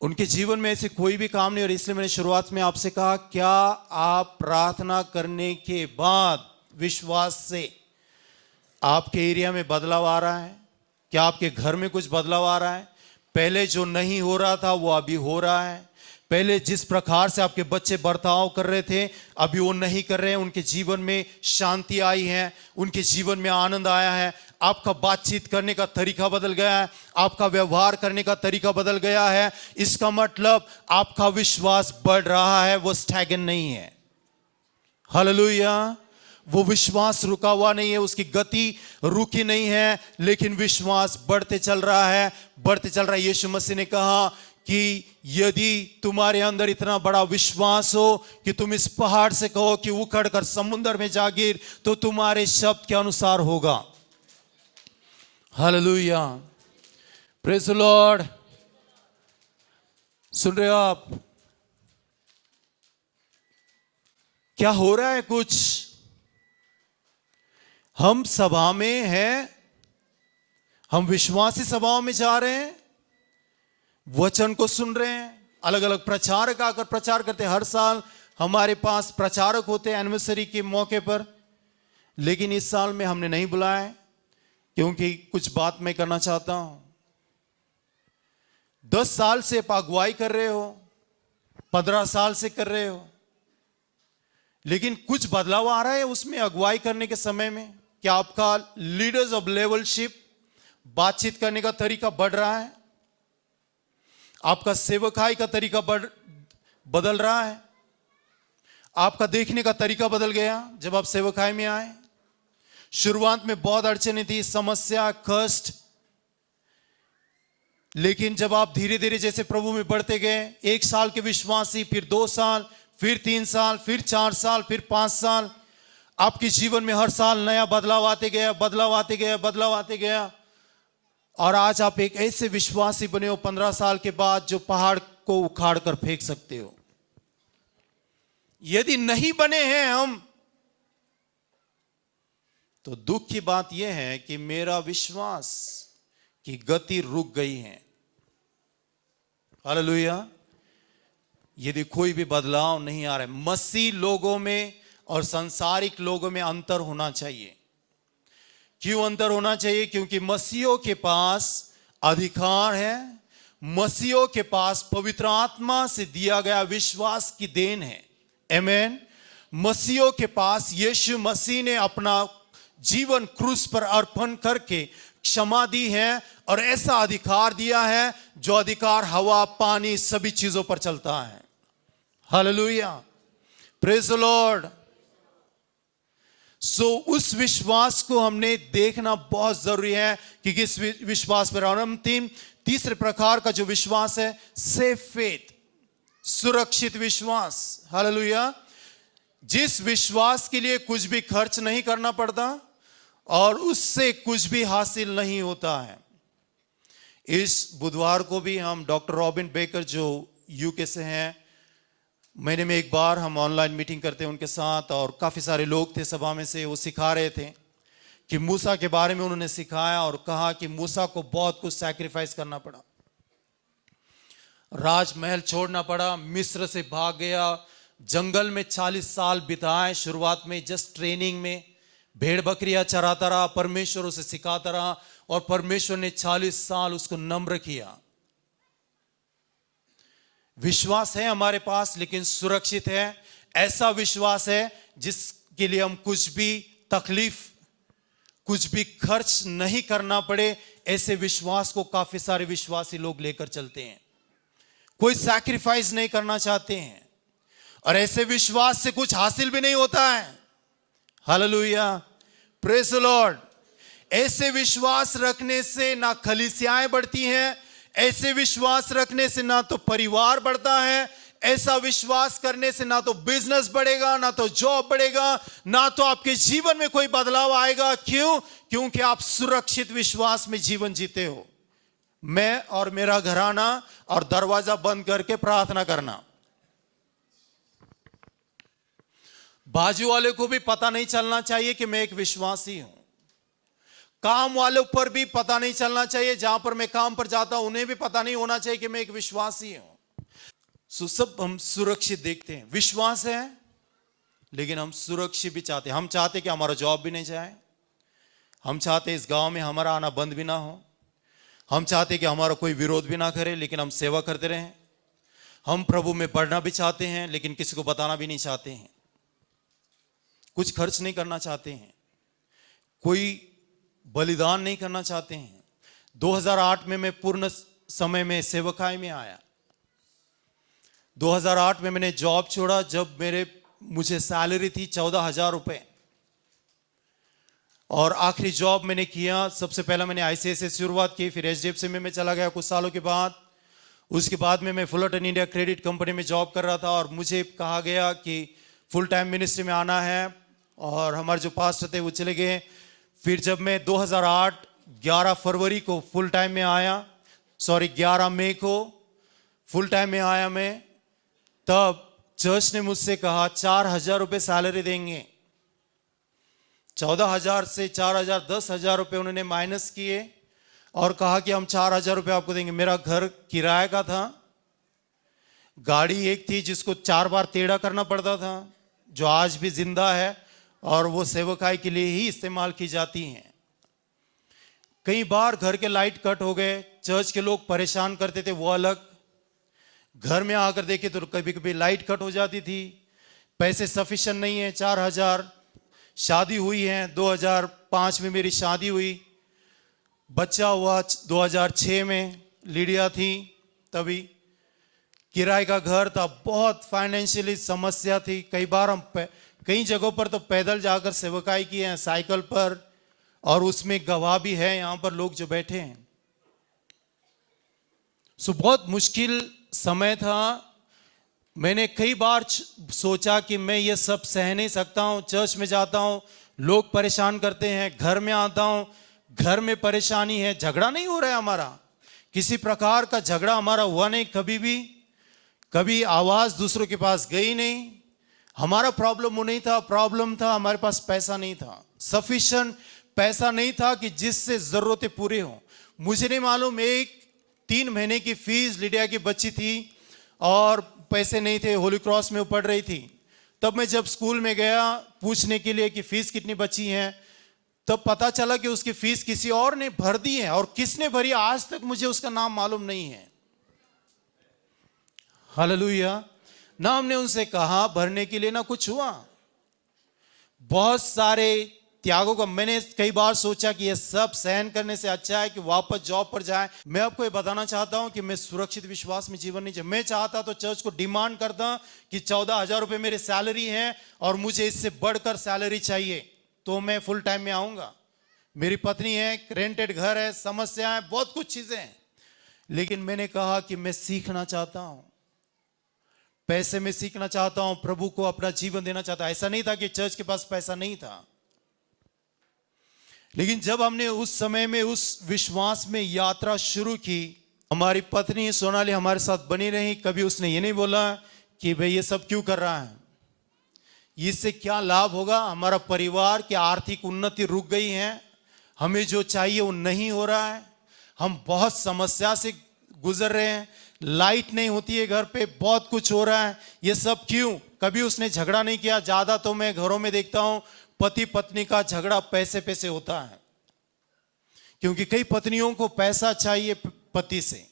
उनके जीवन में ऐसे कोई भी काम नहीं। और इसलिए मैंने शुरुआत में आपसे कहा, क्या आप प्रार्थना करने के बाद विश्वास से आपके एरिया में बदलाव आ रहा है? क्या आपके घर में कुछ बदलाव आ रहा है? पहले जो नहीं हो रहा था वो अभी हो रहा है। पहले जिस प्रकार से आपके बच्चे बर्ताव कर रहे थे अभी वो नहीं कर रहे हैं। उनके जीवन में शांति आई है, उनके जीवन में आनंद आया है। आपका बातचीत करने का तरीका बदल गया है, आपका व्यवहार करने का तरीका बदल गया है। इसका मतलब आपका विश्वास बढ़ रहा है, वो स्टैगन नहीं है। हालेलुया। वो विश्वास रुका हुआ नहीं है, उसकी गति रुकी नहीं है, लेकिन विश्वास बढ़ते चल रहा है, बढ़ते चल रहा है। यीशु मसीह ने कहा कि यदि तुम्हारे अंदर इतना बड़ा विश्वास हो कि तुम इस पहाड़ से कहो कि उखड़ कर समुद्र में जा गिर, तो तुम्हारे शब्द के अनुसार होगा। Hallelujah, praise the Lord. सुन रहे हो आप? क्या हो रहा है? कुछ हम सभा में हैं, हम विश्वासी सभाओं में जा रहे हैं, वचन को सुन रहे हैं, अलग अलग प्रचारक आकर प्रचार करते हैं। हर साल हमारे पास प्रचारक होते हैं एनिवर्सरी के मौके पर, लेकिन इस साल में हमने नहीं बुलाया है, क्योंकि कुछ बात मैं करना चाहता हूं। 10 साल से आप अगुवाई कर रहे हो, 15 साल से कर रहे हो, लेकिन कुछ बदलाव आ रहा है उसमें अगुवाई करने के समय में? क्या आपका लीडर्स ऑफ लेवलशिप, बातचीत करने का तरीका बढ़ रहा है? आपका सेवकाई का तरीका बदल रहा है? आपका देखने का तरीका बदल गया जब आप सेवकाई में आए? शुरुआत में बहुत अड़चने थी, समस्या, कष्ट, लेकिन जब आप धीरे धीरे जैसे प्रभु में बढ़ते गए, 1 साल के विश्वासी, फिर 2 साल, फिर 3 साल, फिर 4 साल, फिर 5 साल, आपके जीवन में हर साल नया बदलाव आते गया, बदलाव आते गया, बदलाव आते गया, और आज आप एक ऐसे विश्वासी बने हो 15 साल के बाद जो पहाड़ को उखाड़ कर फेंक सकते हो। यदि नहीं बने हैं हम, तो दुख की बात यह है कि मेरा विश्वास की गति रुक गई है। हालेलुया। यदि कोई भी बदलाव नहीं आ रहा है, मसीह लोगों में और सांसारिक लोगों में अंतर होना चाहिए। क्यों अंतर होना चाहिए? क्योंकि मसीहों के पास अधिकार है, मसीहों के पास पवित्र आत्मा से दिया गया विश्वास की देन है। आमीन। मसीहों के पास यीशु मसीह ने अपना जीवन क्रूस पर अर्पण करके क्षमा दी है, और ऐसा अधिकार दिया है जो अधिकार हवा, पानी, सभी चीजों पर चलता है। Hallelujah, praise the Lord. उस विश्वास को हमने देखना बहुत जरूरी है कि किस विश्वास पर। और हम तीसरे प्रकार का जो विश्वास है, सेफ फेथ, सुरक्षित विश्वास। हालेलुया। जिस विश्वास के लिए कुछ भी खर्च नहीं करना पड़ता और उससे कुछ भी हासिल नहीं होता है। इस बुधवार को भी हम डॉक्टर रॉबिन बेकर जो यूके से हैं, महीने में एक बार हम ऑनलाइन मीटिंग करते हैं उनके साथ, और काफी सारे लोग थे सभा में से। वो सिखा रहे थे कि मूसा के बारे में उन्होंने सिखाया और कहा कि मूसा को बहुत कुछ सैक्रिफाइस करना पड़ा, राजमहल छोड़ना पड़ा, मिस्र से भाग गया, जंगल में 40 साल बिताए। शुरुआत में जस्ट ट्रेनिंग में भेड़ बकरियां चराता रहा, परमेश्वर उसे सिखाता रहा, और परमेश्वर ने 40 साल उसको नम्र किया। विश्वास है हमारे पास, लेकिन सुरक्षित है। ऐसा विश्वास है जिसके लिए हम कुछ भी तकलीफ, कुछ भी खर्च नहीं करना पड़े। ऐसे विश्वास को काफी सारे विश्वासी लोग लेकर चलते हैं, कोई सैक्रिफाइस नहीं करना चाहते हैं, और ऐसे विश्वास से कुछ हासिल भी नहीं होता है। Hallelujah, praise the Lord. ऐसे विश्वास रखने से ना कलीसियाएं बढ़ती हैं, ऐसे विश्वास रखने से ना तो परिवार बढ़ता है, ऐसा विश्वास करने से ना तो बिजनेस बढ़ेगा, ना तो जॉब बढ़ेगा, ना तो आपके जीवन में कोई बदलाव आएगा। क्यों? क्योंकि आप सुरक्षित विश्वास में जीवन जीते हो। मैं और मेरा घराना, और दरवाजा बंद करके प्रार्थना करना। बाजू वाले को भी पता नहीं चलना चाहिए कि मैं एक विश्वासी हूं। काम वालों पर भी पता नहीं चलना चाहिए, जहां पर मैं काम पर जाता हूं उन्हें भी पता नहीं होना चाहिए कि मैं एक विश्वासी हूं। सब हम सुरक्षित देखते हैं, विश्वास है, लेकिन हम सुरक्षित भी चाहते हैं। हम चाहते कि हमारा जॉब भी नहीं जाए, हम चाहते इस गांव में हमारा आना बंद भी ना हो, हम चाहते कि हमारा कोई विरोध भी ना करे, लेकिन हम सेवा करते रहें। हम प्रभु में बढ़ना भी चाहते हैं, लेकिन किसी को बताना भी नहीं चाहते हैं। कुछ खर्च नहीं करना चाहते हैं, कोई बलिदान नहीं करना चाहते हैं। 2008 में मैं पूर्ण समय में सेवकाई में आया। 2008 में मैंने जॉब छोड़ा, जब मुझे सैलरी थी 14,000 रुपए। और आखिरी जॉब मैंने किया, सबसे पहला मैंने आईसीआईसीआई से शुरुआत की, फिर एचडीएफसी में मैं चला गया कुछ सालों के बाद। उसके बाद में मैं फुलरटन इंडिया क्रेडिट कंपनी में जॉब कर रहा था, और मुझे कहा गया कि फुल टाइम मिनिस्ट्री में आना है, और हमारे जो पास्टर थे वो चले गए। फिर जब मैं 2008 11 फरवरी को फुल टाइम में आया, 11 मई को फुल टाइम में आया मैं, तब चर्च ने मुझसे कहा 4,000 रुपये सैलरी देंगे। 14,000 से 4,000 10,000 रुपये उन्होंने माइनस किए और कहा कि हम 4,000 रुपये आपको देंगे। मेरा घर किराए का था, गाड़ी एक थी जिसको 4 बार टेढ़ा करना पड़ता था, जो आज भी जिंदा है, और वो सेवकाई के लिए ही इस्तेमाल की जाती हैं। कई बार घर के लाइट कट हो गए, चर्च के लोग परेशान करते थे, वो अलग। घर में आकर देखे तो कभी कभी लाइट कट हो जाती थी, पैसे सफिशिएंट नहीं है। 4,000 शादी हुई है, 2005 में मेरी शादी हुई, बच्चा हुआ 2006 में, लीडिया थी तभी। किराए का घर था, बहुत फाइनेंशियली समस्या थी। कई बार हम कई जगहों पर तो पैदल जाकर सेवकाई किए हैं, साइकिल पर, और उसमें गवाह भी है यहां पर लोग जो बैठे हैं। बहुत मुश्किल समय था। मैंने कई बार सोचा कि मैं ये सब सह नहीं सकता हूं। चर्च में जाता हूं, लोग परेशान करते हैं, घर में आता हूं, घर में परेशानी है, झगड़ा नहीं हो रहा है हमारा, किसी प्रकार का झगड़ा हमारा हुआ नहीं कभी भी, कभी आवाज दूसरों के पास गई नहीं। हमारा प्रॉब्लम वो नहीं था, प्रॉब्लम था हमारे पास पैसा नहीं था, सफिशिएंट पैसा नहीं था कि जिससे जरूरतें पूरी हो। मुझे नहीं मालूम, 3 महीने की फीस लीडिया की बच्ची थी और पैसे नहीं थे, होली क्रॉस में वो पढ़ रही थी। तब मैं जब स्कूल में गया पूछने के लिए कि फीस कितनी बची है, तब पता चला कि उसकी फीस किसी और ने भर दी है, और किसने भरी आज तक मुझे उसका नाम मालूम नहीं है। हालेलुया। ना हमने उनसे कहा भरने के लिए, ना कुछ हुआ। बहुत सारे त्यागों का मैंने कई बार सोचा कि ये सब सहन करने से अच्छा है कि वापस जॉब पर जाए। मैं आपको ये बताना चाहता हूं कि मैं सुरक्षित विश्वास में जीवन नहीं चाहिए। मैं चाहता तो चर्च को डिमांड करता कि 14,000 रुपये मेरी सैलरी है और मुझे इससे बढ़कर सैलरी चाहिए, तो मैं फुल टाइम में आऊंगा। मेरी पत्नी है, रेंटेड घर है, समस्या है, बहुत कुछ चीजें हैं। लेकिन मैंने कहा कि मैं सीखना चाहता हूं, पैसे में सीखना चाहता हूं, प्रभु को अपना जीवन देना चाहता। ऐसा नहीं था कि चर्च के पास पैसा नहीं था, लेकिन जब हमने उस समय में उस विश्वास में यात्रा शुरू की, हमारी पत्नी सोनाली हमारे साथ बनी रही। कभी उसने ये नहीं बोला कि भाई ये सब क्यों कर रहा है, इससे क्या लाभ होगा। हमारा परिवार की आर्थिक उन्नति रुक गई है, हमें जो चाहिए वो नहीं हो रहा है, हम बहुत समस्या से गुजर रहे हैं, लाइट नहीं होती है घर पे, बहुत कुछ हो रहा है, ये सब क्यों। कभी उसने झगड़ा नहीं किया। ज्यादा तो मैं घरों में देखता हूं पति पत्नी का झगड़ा पैसे से होता है, क्योंकि कई पत्नियों को पैसा चाहिए पति से।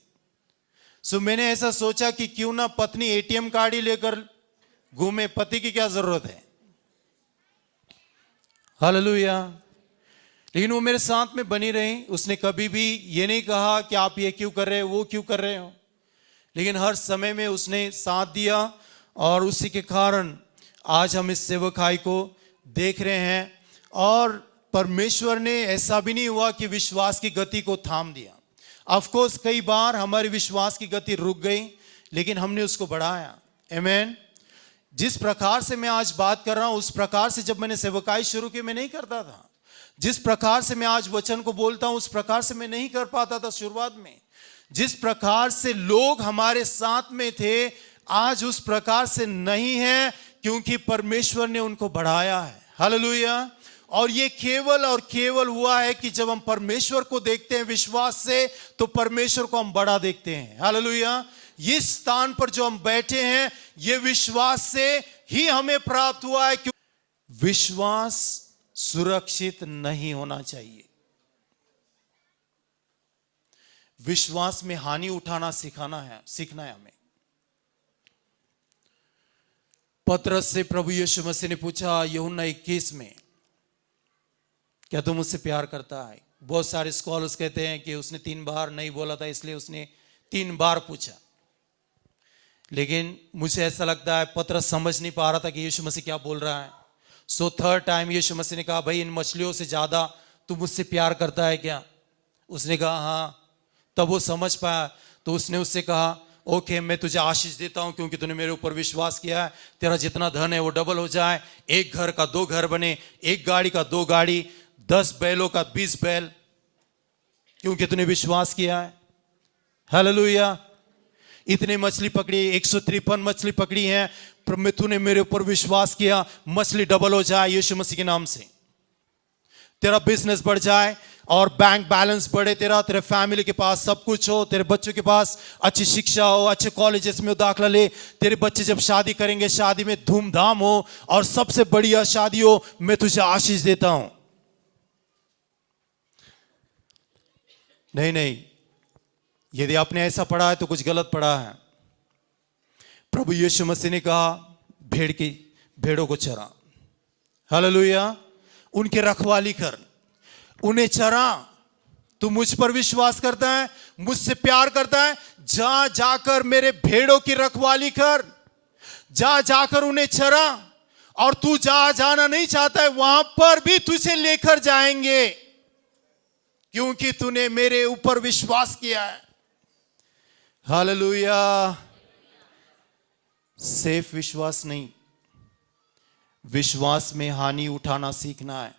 सो मैंने ऐसा सोचा कि क्यों ना पत्नी एटीएम कार्ड ही लेकर घूमे, पति की क्या जरूरत है। हालेलुया। लेकिन वो मेरे साथ में बनी रही, उसने कभी भी ये नहीं कहा कि आप ये क्यों कर रहे हो, वो क्यों कर रहे हो, लेकिन हर समय में उसने साथ दिया, और उसी के कारण आज हम इस सेवकाई को देख रहे हैं। और परमेश्वर ने ऐसा भी नहीं हुआ कि विश्वास की गति को थाम दिया। ऑफ कोर्स कई बार हमारे विश्वास की गति रुक गई, लेकिन हमने उसको बढ़ाया। आमीन। जिस प्रकार से मैं आज बात कर रहा हूं, उस प्रकार से जब मैंने सेवकाई शुरू की मैं नहीं करता था। जिस प्रकार से मैं आज वचन को बोलता हूं, उस प्रकार से मैं नहीं कर पाता था शुरुआत में। जिस प्रकार से लोग हमारे साथ में थे, आज उस प्रकार से नहीं है, क्योंकि परमेश्वर ने उनको बढ़ाया है। हालेलुया। और ये केवल और केवल हुआ है कि जब हम परमेश्वर को देखते हैं विश्वास से, तो परमेश्वर को हम बड़ा देखते हैं। हालेलुया। इस स्थान पर जो हम बैठे हैं, ये विश्वास से ही हमें प्राप्त हुआ है। क्यों? विश्वास सुरक्षित नहीं होना चाहिए। विश्वास में हानि उठाना सीखना है हमें। पतरस से प्रभु यीशु मसीह ने पूछा यूहन्ना 21 में, क्या तुम मुझसे प्यार करता है? बहुत सारे स्कॉलर्स कहते हैं कि उसने 3 बार नहीं बोला था, इसलिए उसने 3 बार पूछा। लेकिन मुझे ऐसा लगता है पतरस समझ नहीं पा रहा था कि यीशु मसीह क्या बोल रहा है। सो 3rd टाइम यीशु मसीह ने कहा, भाई इन मछलियों से ज्यादा तू मुझसे प्यार करता है क्या? उसने कहा हाँ। तब वो समझ पाया, तो उसने उससे कहा, ओके मैं तुझे आशीष देता हूं क्योंकि तूने मेरे ऊपर विश्वास किया है। तेरा जितना धन है वो डबल हो जाए, एक घर का 2 घर बने, एक गाड़ी का 2 गाड़ी, 10 बैलों का 20 बैल, क्योंकि तूने विश्वास किया है। हालेलुया। इतने मछली पकड़ी, 153 मछली पकड़ी है, पर तूने मेरे ऊपर विश्वास किया, मछली डबल हो जाए यीशु मसीह के नाम से। तेरा बिजनेस बढ़ जाए और बैंक बैलेंस बढ़े, तेरे फैमिली के पास सब कुछ हो, तेरे बच्चों के पास अच्छी शिक्षा हो, अच्छे कॉलेजेस में दाखला ले, तेरे बच्चे जब शादी करेंगे शादी में धूमधाम हो और सबसे बढ़िया शादी हो, मैं तुझे आशीष देता हूं। नहीं, यदि आपने ऐसा पढ़ा है तो कुछ गलत पढ़ा है। प्रभु यीशु मसीह ने कहा भेड़ों को चरा, हालेलुया, उनके रखवाली कर, उन्हें चरा। तू मुझ पर विश्वास करता है, मुझसे प्यार करता है, जा जाकर मेरे भेड़ों की रखवाली कर, जा जाकर उन्हें चरा। और तू जाना नहीं चाहता है, वहां पर भी तुझे लेकर जाएंगे क्योंकि तूने मेरे ऊपर विश्वास किया है। हालेलुया। सिर्फ विश्वास नहीं, विश्वास में हानि उठाना सीखना है,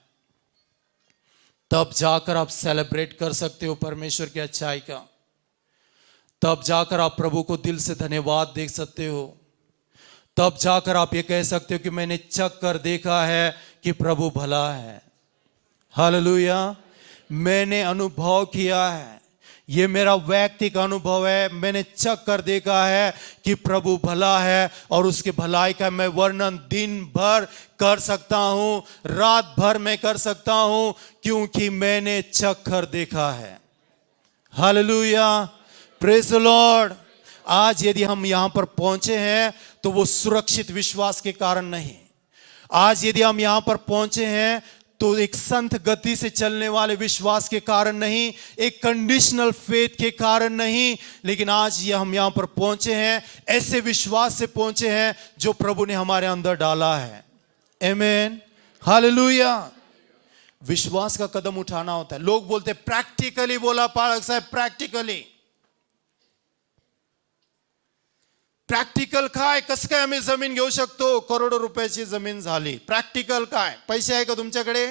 तब जाकर आप सेलिब्रेट कर सकते हो परमेश्वर की अच्छाई का। तब जाकर आप प्रभु को दिल से धन्यवाद देख सकते हो। तब जाकर आप ये कह सकते हो कि मैंने चख कर देखा है कि प्रभु भला है। हालेलुया। मैंने अनुभव किया है, ये मेरा व्यक्तिगत अनुभव है, मैंने चख कर देखा है कि प्रभु भला है और उसके भलाई का मैं वर्णन दिन भर कर सकता हूं, रात भर में कर सकता हूं, क्योंकि मैंने चख कर देखा है। Hallelujah, praise the Lord. आज यदि हम यहां पर पहुंचे हैं तो वो सुरक्षित विश्वास के कारण नहीं। आज यदि हम यहां पर पहुंचे हैं तो एक संत गति से चलने वाले विश्वास के कारण नहीं, एक कंडीशनल फेथ के कारण नहीं, लेकिन आज ये हम यहां पर पहुंचे हैं ऐसे विश्वास से पहुंचे हैं जो प्रभु ने हमारे अंदर डाला है। आमीन, हालेलुया। विश्वास का कदम उठाना होता है। लोग बोलते हैं प्रैक्टिकली, बोला पालक साहब, प्रॅक्टिकल काय, कसं काय आम्ही जमीन घेऊ शकतो? करोडो रुपयाची जमीन झाली, प्रॅक्टिकल काय? पैसे आहे का तुमच्याकडे?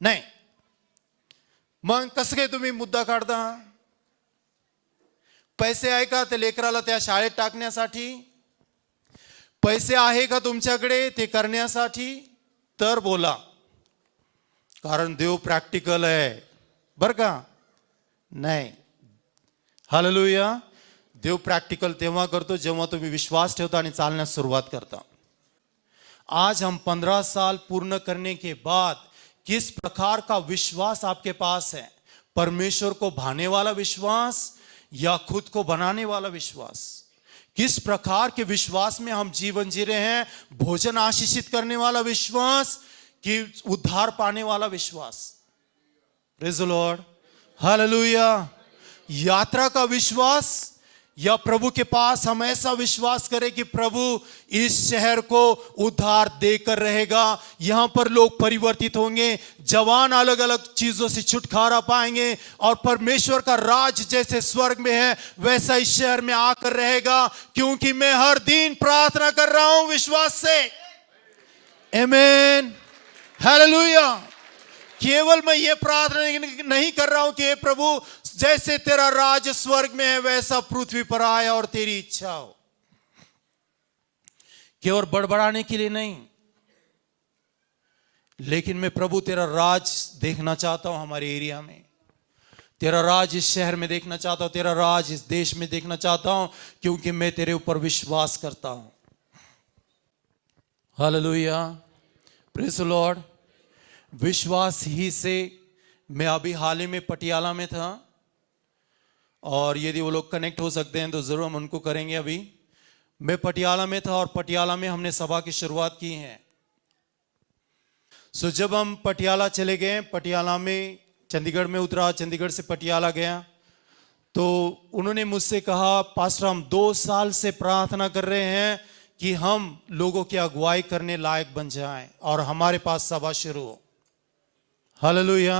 नाही, मग कसं काय तुम्ही मुद्दा काढता? पैसे आहे का ते लेकराला त्या शाळेत टाकण्यासाठी? पैसे आहे का तुमच्याकडे ते करण्यासाठी? तर बोला, कारण देव प्रॅक्टिकल आहे बर का? नाही, हालेलुया। देव प्रॅक्टिकल तेव्हा करतो जेव्हा तुम्ही विश्वास ठेवता आणि चालण्यास सुरुवात करता। आज हम 15 साल पूर्ण करने के बाद किस प्रकार का विश्वास आपके पास है? परमेश्वर को भाने वाला विश्वास या खुद को बनाने वाला विश्वास? किस प्रकार के विश्वास में हम जीवन जी रहे हैं? भोजन आशीषित करने वाला विश्वास कि उद्धार पाने वाला विश्वास? Praise the Lord, hallelujah. यात्रा का विश्वास या प्रभु के पास हम ऐसा विश्वास करें कि प्रभु इस शहर को उद्धार देकर रहेगा, यहां पर लोग परिवर्तित होंगे, जवान अलग अलग चीजों से छुटकारा पाएंगे और परमेश्वर का राज जैसे स्वर्ग में है वैसा इस शहर में आकर रहेगा, क्योंकि मैं हर दिन प्रार्थना कर रहा हूं विश्वास से। आमीन, हालेलुया। केवल मैं ये प्रार्थना नहीं कर रहा हूं कि हे प्रभु जैसे तेरा राज स्वर्ग में है वैसा पृथ्वी पर आए और तेरी इच्छा हो, केवल बड़बड़ाने के लिए नहीं, लेकिन मैं प्रभु तेरा राज देखना चाहता हूं हमारे एरिया में, तेरा राज इस शहर में देखना चाहता हूं, तेरा राज इस देश में देखना चाहता हूं, क्योंकि मैं तेरे ऊपर विश्वास करता हूं। Hallelujah, praise the Lord. विश्वास ही से मैं अभी हाल ही में पटियाला में था, और यदि वो लोग कनेक्ट हो सकते हैं तो जरूर हम उनको करेंगे। अभी मैं पटियाला में था और पटियाला में हमने सभा की शुरुआत की है। सो जब हम पटियाला चले गए, पटियाला में चंडीगढ़ में उतरा, चंडीगढ़ से पटियाला गया, तो उन्होंने मुझसे कहा, पास्टर हम 2 साल से प्रार्थना कर रहे हैं कि हम लोगों की अगुवाई करने लायक बन जाएं और हमारे पास सभा शुरू हो। हालेलुया।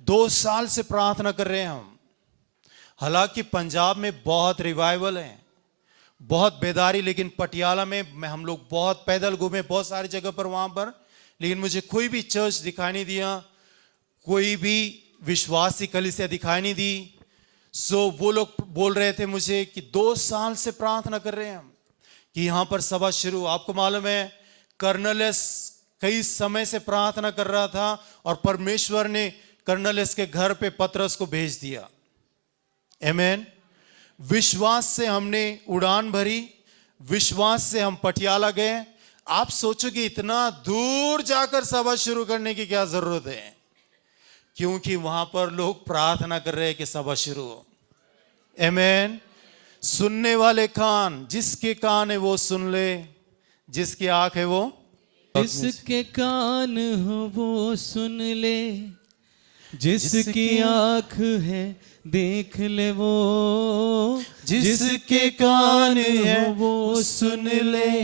2 साल से प्रार्थना कर रहे हैं हम। हालांकि पंजाब में बहुत रिवाइवल है, बहुत बेदारी, लेकिन पटियाला में हम लोग बहुत पैदल घूमे, बहुत सारी जगह पर वहां पर, लेकिन मुझे कोई भी चर्च दिखाई नहीं दिया, कोई भी विश्वासी कलीसिया दिखाई नहीं दी। सो वो लोग बोल रहे थे मुझे कि 2 साल से प्रार्थना कर रहे हैं हम कि यहां पर सभा शुरू। आपको मालूम है, कर्नलेस कई समय से प्रार्थना कर रहा था और परमेश्वर ने कर्नलेस के घर पे पतरस को भेज दिया। आमीन। विश्वास से हमने उड़ान भरी, विश्वास से हम पटियाला गए। आप सोचोगे इतना दूर जाकर सभा शुरू करने की क्या जरूरत है? क्योंकि वहां पर लोग प्रार्थना कर रहे हैं कि सभा शुरू हो। आमीन। सुनने वाले कान, जिसके कान है वो सुन ले, जिसकी आंख है वो, जिसके कान हो वो सुन ले, जिसकी आंख है देख ले वो, जिसके कान है वो सुन ले,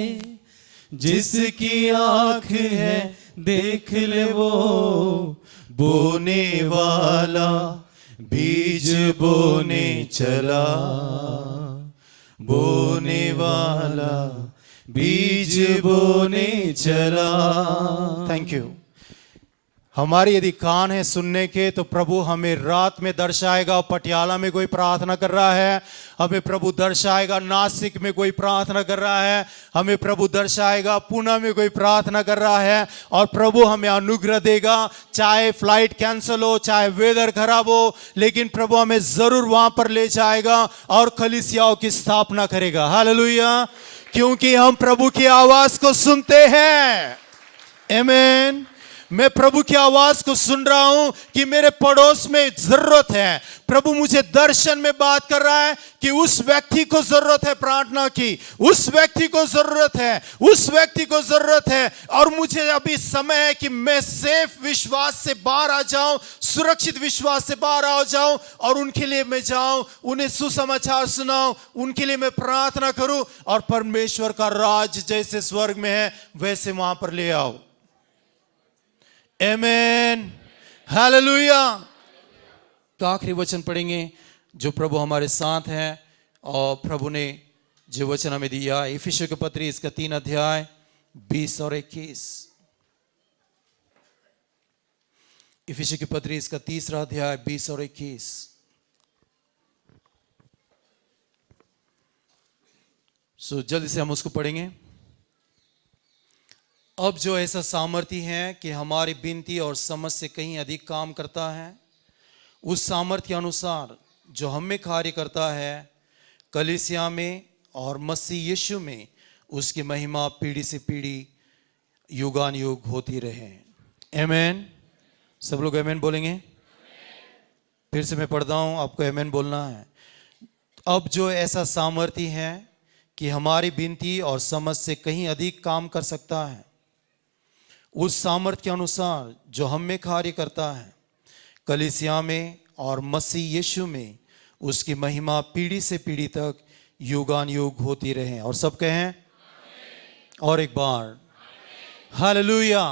जिसकी आंख है देख ले वो। बोने वाला बीज बोने चला, बोने वाला बीज बोने चला। Thank you. हमारी यदि कान है सुनने के, तो प्रभु हमें रात में दर्शाएगा। पटियाला में कोई प्रार्थना कर रहा है, हमें प्रभु दर्शाएगा। नासिक में कोई प्रार्थना कर रहा है, हमें प्रभु दर्शाएगा। पुणे में कोई प्रार्थना कर रहा है और प्रभु हमें अनुग्रह देगा। चाहे फ्लाइट कैंसिल हो, चाहे वेदर खराब हो, लेकिन प्रभु हमें जरूर वहां पर ले जाएगा और कलीसियाओं की स्थापना करेगा। हालेलुया। क्योंकि हम प्रभु की आवाज को सुनते हैं। आमीन। मैं प्रभु की आवाज को सुन रहा हूं कि मेरे पड़ोस में जरूरत है। प्रभु मुझे दर्शन में बात कर रहा है कि उस व्यक्ति को जरूरत है प्रार्थना की, उस व्यक्ति को जरूरत है, उस व्यक्ति को जरूरत है। और मुझे अभी समय है कि मैं सेफ विश्वास से बाहर आ जाऊं, सुरक्षित विश्वास से बाहर आ जाऊं और उनके लिए मैं जाऊं, उन्हें सुसमाचार सुनाऊं, उनके लिए मैं प्रार्थना करूं और परमेश्वर का राज जैसे स्वर्ग में है वैसे वहां पर ले आओ। आमीन। हालेलुया। तो आखिरी वचन पढ़ेंगे जो प्रभु हमारे साथ हैं और प्रभु ने जो वचन हमें दिया, इफिसियों के पत्री इसका 3 अध्याय 20 और 21। इफिसियों की पत्री इसका 3 अध्याय 20 और 21। सो जल्दी से हम उसको पढ़ेंगे। अब जो ऐसा सामर्थ्य है कि हमारी विनती और समझ से कहीं अधिक काम करता है, उस सामर्थ्य के अनुसार जो हम में कार्य करता है, कलीसिया में और मसीह यीशु में उसकी महिमा पीढ़ी से पीढ़ी युगान युग होती रहे। आमीन। सब लोग आमीन बोलेंगे। फिर से मैं पढ़ता हूं, आपको आमीन बोलना है। अब जो ऐसा सामर्थ्य है कि हमारी विनती और समझ से कहीं अधिक काम कर सकता है, उस सामर्थ्य के अनुसार जो हम में कार्य करता है, कलीसिया में और मसीह यीशु में उसकी महिमा पीढ़ी से पीढ़ी तक युगान युग होती रहे। और सब कहें और एक बार हालेलुया।